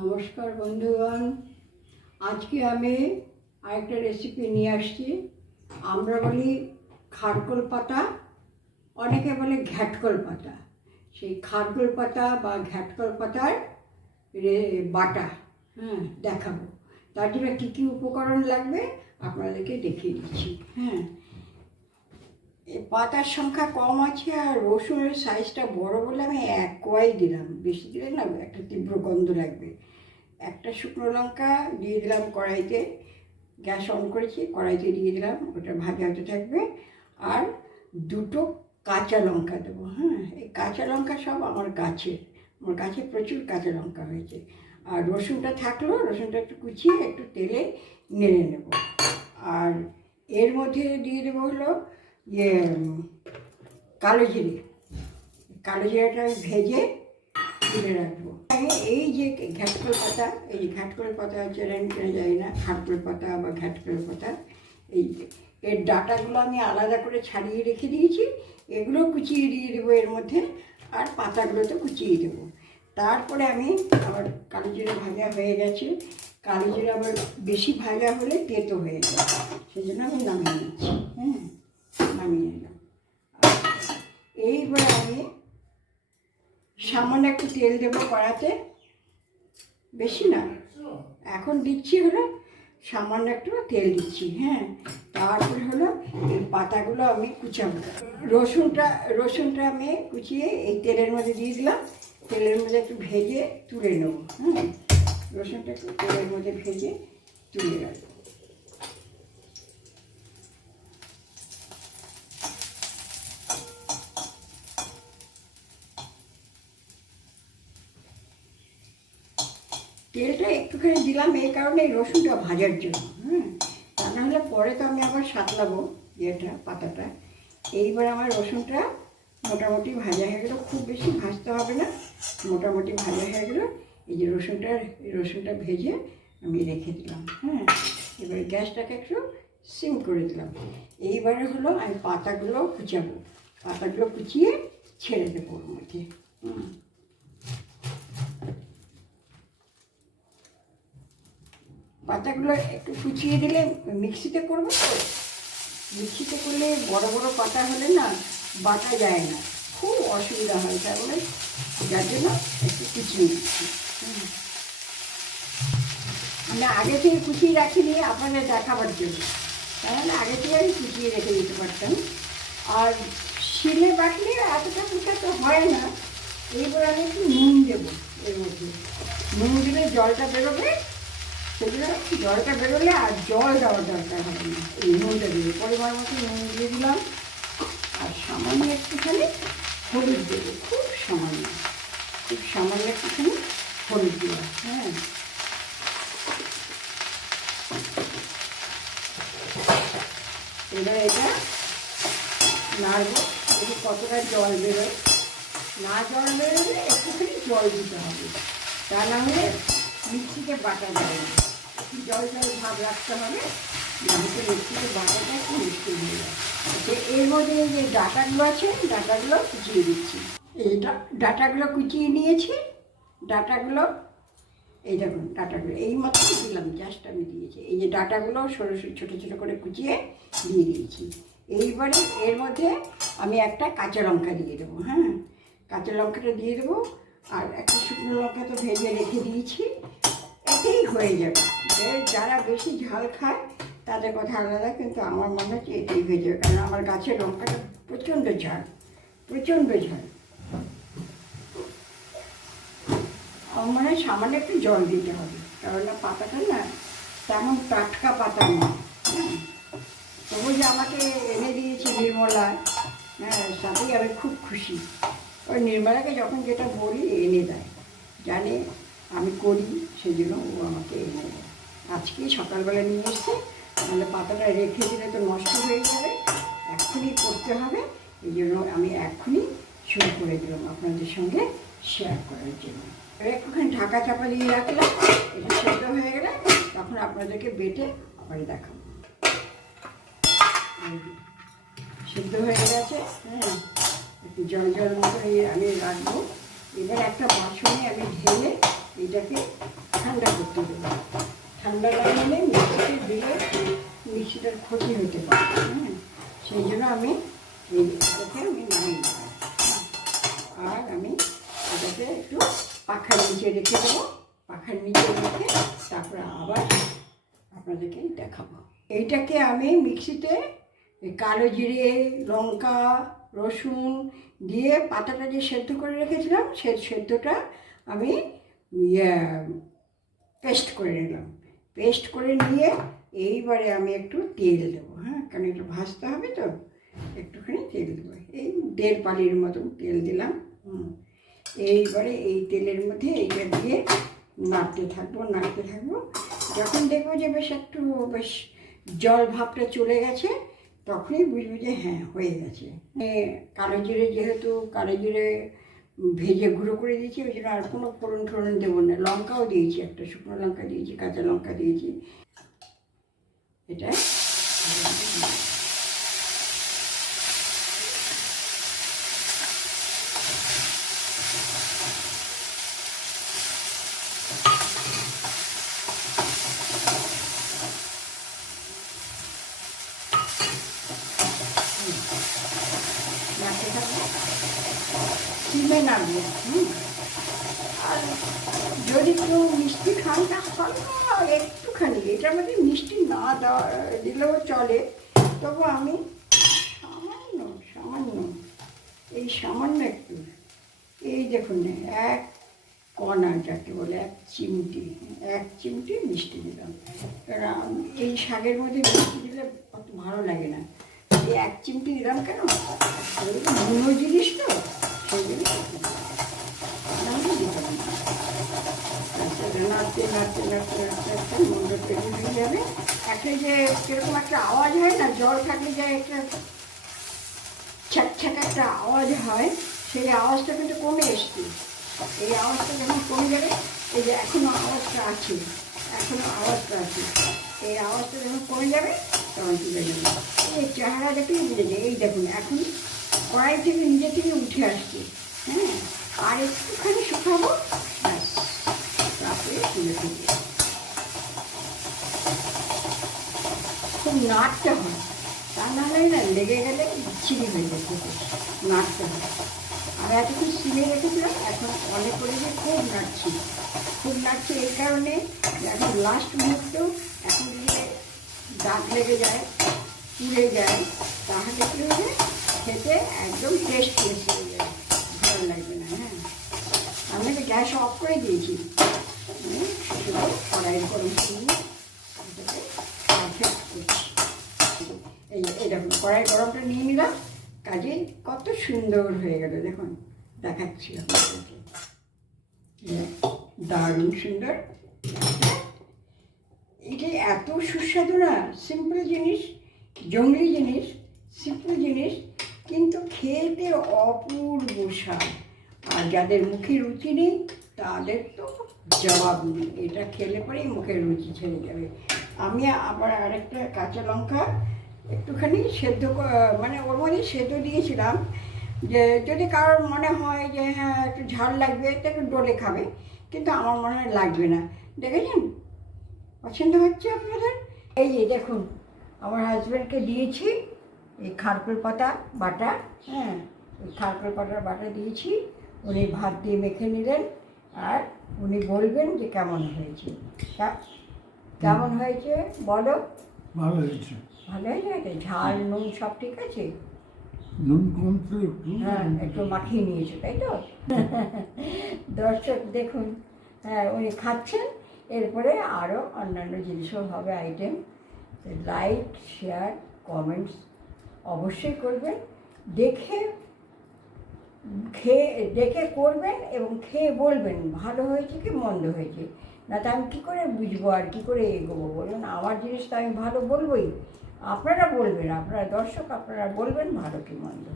নমস্কার বন্ধুগণ, আজকে আমি আরেকটা রেসিপি নিয়ে আসছি। আমরা বলি খারকোল পাতা, অনেকে বলে ঘ্যাটকল পাতা। সেই খারকোল পাতা বা ঘ্যাটকল পাতার বাটা দেখাবো। তার জন্য কী কী উপকরণ লাগবে আপনাদেরকে দেখিয়ে দিচ্ছি। এই পাতার সংখ্যা কম আছে আর রসুনের সাইজটা বড় বলে আমি এক কোয়াই দিলাম, বেশি দিলে না একটা তীব্র গন্ধ লাগবে। একটা শুকনো লঙ্কা দিয়ে দিলাম কড়াইতে, গ্যাস অন করেছি, কড়াইতে দিয়ে দিলাম, ওটা ভাজা হতে থাকবে। আর দুটো কাঁচা লঙ্কা দেবো। এই কাঁচা লঙ্কা সব আমার গাছে প্রচুর কাঁচা লঙ্কা হয়েছে। আর রসুনটা থাকলো, রসুনটা একটু কুচিয়ে একটু তেলে নেড়ে নেব। আর এর মধ্যে দিয়ে দেবো হলো কালো জিরাটা ভেজে তুলে রাখবো। এই যে ঘ্যাটকল পাতা, এই যে ঘ্যাটকল পাতা হচ্ছে চেনা যায় না, খারকোল পাতা বা ঘ্যাটকল পাতা, এই এর ডাঁটাগুলো আমি আলাদা করে ছাড়িয়ে রেখে দিয়েছি। এগুলো কুচিয়ে দিয়ে দেবো এর মধ্যে, আর পাতাগুলো তো কুচিয়ে দেবো। তারপরে আমি আবার কালো জিরা ভাজা হয়ে গেছে। কালো জিরা আবার বেশি ভাজা হলে তেতো হয়ে যায়, সেই জন্য আমি নামিয়ে নিচ্ছি। নামিয়ে নিলাম। এইবার আমি সামান্য একটু তেল দেবো কড়াতে, বেশি না, এখন দিচ্ছি হলো সামান্য একটু তেল দিচ্ছি। তারপরে হলো এই পাতাগুলো আমি কুচাবো। রসুনটা আমি কুচিয়ে এই তেলের মধ্যে দিয়ে দিলাম। তেলের মধ্যে একটু ভেজে তুলে নেব। রসুনটা একটু তেলের মধ্যে ভেজে তুলে রাখবো। তেলটা একটুখানি দিলাম এই কারণে রসুনটা ভাজার জন্য। তা নাহলে পরে তো আমি আবার সাতলাবো পাতাটা। এইবার আমার রসুনটা মোটামুটি ভাজা হয়ে গেলো, খুব বেশি ভাজতে হবে না, মোটামুটি ভাজা হয়ে গেলো। এই যে রসুনটা ভেজে আমি রেখে দিলাম। এবার গ্যাসটাকে একটু সিম করে দিলাম। এইবারে হলো আমি পাতাগুলো কুচাবো। পাতাগুলো কুচিয়ে ছেড়ে দেবো ওর মধ্যে। পাতাগুলো একটু কুচিয়ে দিলে মিক্সিতে করবো তো, মিক্সিতে করলে বড় বড় পাতা হলে না বাটা যায় না, খুব অসুবিধা হয়। তাহলে যার জন্য একটু কুচিয়ে দিচ্ছি। আমি আগে থেকে কুচিয়ে রাখিনি আপনাদের দেখাবার জন্য, তাহলে আগে থেকে আমি কুচিয়ে রেখে দিতে পারতাম। আর শিলে বাটলে এতটা কুচা তো হয় না। এইবার আমি একটু নুন দেবো এর মধ্যে। নুন দিলে জলটা বেরোবে, সেগুলো জলটা বেরোলে আর জল দেওয়ার দরকার হবে না। এই নুনটা দিয়ে পরিমাণ মতো নুন দিয়ে দিলাম। আর সামান্য একটুখানি হলুদ দেবো, খুব সামান্য একটুখানি হলুদ দেওয়া। এবার এটা নাড়বো, দেখি কতটা জল বেরোয়। জল বেরোলে একটুখানি জল দিতে হবে, তা না হলে মিক্সিতে বাটা যাবে না। জল ভাব রাখতে হবে, নাহলে মিক্সিতে বাটাটা একটু মিষ্টি হয়ে যায়। এর মধ্যে যে ডাঁটাগুলো আছে, ডাঁটাগুলো কুচিয়ে দিচ্ছি। ডাঁটাগুলো কুচিয়ে নিয়েছি। ডাঁটাগুলো এই দেখুন, ডাঁটাগুলো এই মতো দিলাম, জাস্ট আমি দিয়েছি। এই যে ডাঁটাগুলো ছোটো ছোটো করে কুচিয়ে দিয়ে দিয়েছি। এইবারে এর মধ্যে আমি একটা কাঁচা লঙ্কা দিয়ে দেবো। কাঁচা লঙ্কাটা দিয়ে দেবো। আর একটা শুকনো লঙ্কা তো ভেজে রেখে দিয়েছি, এতেই হয়ে যাবে। যারা বেশি ঝাল খায় তাদের কথা আলাদা, কিন্তু আমার মনে হচ্ছে এতেই হয়ে যাবে, কারণ আমার গাছের লঙ্কাটা প্রচণ্ড ঝাল। আমার মনে হয় সামান্য একটু জল দিতে হবে, কারণ পাতাটা না তেমন টাটকা পাতা নয়। তবু যে আমাকে এনে দিয়েছে নির্মলা, তাতেই আমি খুব খুশি। ওই নির্মলাকে যখন যেটা বলি এনে দেয়, জানে আমি করি, সেই জন্য ও আমাকে এনে দেয়। আজকেই সকালবেলা নিয়ে এসছে, তাহলে পাতাটা রেখে দিলে তো নষ্ট হয়ে যাবে, এক্ষুনি করতে হবে। এই জন্য আমি এক্ষুনি শুরু করে দিলাম আপনাদের সঙ্গে শেয়ার করার জন্য। একটুখানি ঢাকা চাপা দিয়ে রাখলাম, এটা সেদ্ধ হয়ে গেলে তখন আপনাদেরকে বেটে আবার দেখাবো। সেদ্ধ হয়ে গেছে। একটু জল মতো আমি রাখবো। এবার একটা বাসনে আমি ঢেলে এটাকে ঠান্ডা করতে দেবো। ঠান্ডা না হলে মিক্সিতে দিলে মিক্সিটার ক্ষতি হতে পারে। সেই জন্য আমি এটাকে আমি নামিয়ে দেবো। আর আমি এটাকে একটু পাখার নিচে রেখে দেবো। পাখার নিচে রেখে তারপরে আবার আপনাদেরকে দেখাবো। এইটাকে আমি মিক্সিতে কালো জিরে, লঙ্কা, রসুন দিয়ে পাতাটা যে সেদ্ধ করে রেখেছিলাম সেই সেদ্ধটা আমি পেস্ট করে নিলাম। পেস্ট করে নিয়ে এইবারে আমি একটু তেল দেবো। কারণ একটু ভাজতে হবে তো, একটুখানি তেল দেবো। এই 1.5 পালির মতন তেল দিলাম। এইবারে এই তেলের মধ্যে এইটা দিয়ে নাড়তে থাকবো। যখন দেখবো যে বেশ জল ভাবটা চলে গেছে, তখনই বুঝবো যে হ্যাঁ হয়ে গেছে। কালো জিরে, যেহেতু কালো জিরে ভেজে গুঁড়ো করে দিয়েছি, ওই জন্য আর কোনো ফোড়ন দেবো না। লঙ্কাও দিয়েছি, একটা শুকনো লঙ্কা দিয়েছি, কাঁচা লঙ্কা দিয়েছি। এটা নাড়তে থাকবো, সিমে নাড়বো। আর যদি কেউ মিষ্টি খান, না হালকা একটুখানি, এটার মধ্যে মিষ্টি না দেওয়া দিলেও চলে, তবু আমি সামান্য একটু, এই দেখুন এক কণা যাকে বলে এক চিমটি মিষ্টি দিলাম। কারণ এই শাকের মধ্যে মিষ্টি দিলে অত ভালো লাগে না। এই এক চিমটি দিলাম কেন, বুনো জিনিস তো, সেই জন্য নাড়তে মন্দ তৈরি হয়ে যাবে। একটা যে কিরকম একটা আওয়াজ হয় না, জল থাকলে যে একটা ছ্যাক একটা আওয়াজ হয়, সেই আওয়াজটা কিন্তু কমে এসছে। এই আওয়াজটা যখন কমে যাবে, এই যে এখনও আওয়াজটা আছে, এই আওয়াজটা যখন কমে যাবে তখন তুলে যাবে। এই চেহারা দেখেই বুঝে যায়। এই দেখুন এখন কড়াই থেকে নিজে থেকে উঠে আসছে। আর একটুখানি শুকাবো, ব্যাস, তারপরে তুলে দেবো। খুব নাড়তে হয়, তা না হলে না লেগে গেলে ছিঁড়ি হয়ে যেতে, নাড়তে হয়। আমি এতক্ষণ সিমে রেখেছিলাম, এখন অনেক করে যে খুব নাড়ছি এই কারণে এখন লাস্ট মুহূর্ত, এখন যদি দাঁত লেগে যায়, পুড়ে যায়, তাহলে কী হবে, খেতে একদম টেস্টলেস হয়ে যায়, ভালো লাগবে না। আমি তো গ্যাস অফ করে দিয়েছি, কড়াই গরম করে এই দেখুন কড়াই গরমটা নিয়ে নিলাম, কাজে কত সুন্দর হয়ে গেল। দেখুন দেখাচ্ছি আপনাদেরকে, দারুণ সুন্দর। এটা এত সুস্বাদু না, সিম্পল জিনিস, জঙ্গলি জিনিস, সিম্পল জিনিস, কিন্তু খেতে অপূর্ব স্বাদ। আর যাদের মুখে রুচি নেই তাদের তো জবাব নেই, এটা খেলে পরেই মুখের রুচি ছেড়ে যাবে। আমি আবার আরেকটা কাঁচা লঙ্কা একটুখানি সেদ্ধ, মানে ওর মধ্যে সেদ্ধ দিয়েছিলাম, যে যদি কারোর মনে হয় যে হ্যাঁ একটু ঝাল লাগবে, তো একটু ডলে খাবে, কিন্তু আমার মনে হয় লাগবে না। দেখেছেন, পছন্দ হচ্ছে আপনাদের? এই যে দেখুন, আমার হাজব্যান্ডকে দিয়েছি এই খারকুল পাতা বাটা। এই খারকুল পাতার বাটা দিয়েছি, উনি ভাত দিয়ে মেখে নিলেন, আর উনি বলবেন যে কেমন হয়েছে। কেমন হয়েছে বলো? ভালো হয়েছে। ঝাল নুন সব ঠিক আছে? নুন কমছে একটু। একটু মাখিয়ে নিয়েছে, তাই তো? দর্শক দেখুন, উনি খাচ্ছেন, এরপরে আরও অন্যান্য জিনিসও হবে আইটেম। লাইক, শেয়ার, কমেন্টস অবশ্যই করবেন। দেখে করবেন এবং খেয়ে বলবেন ভালো হয়েছে কি মন্দ হয়েছে। না তো আমি কী করে বুঝবো আর কী করে এগোবো বলুন? আমার জিনিস তো আমি ভালো বলবোই, আপনারা বলবেন, আপনারা দর্শক, আপনারা বলবেন ভালো কি মন্দ।